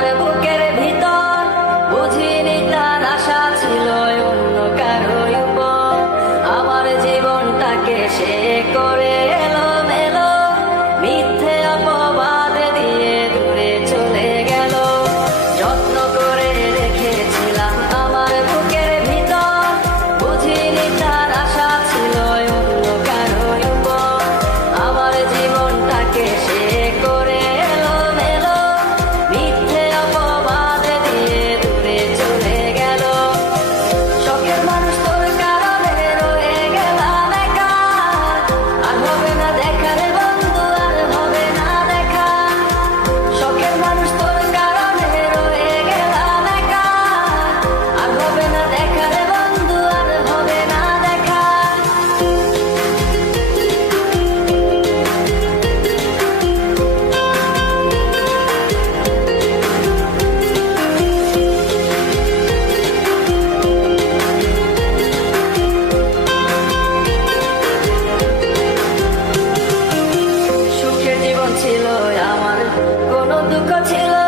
Ahora buscaré. Look until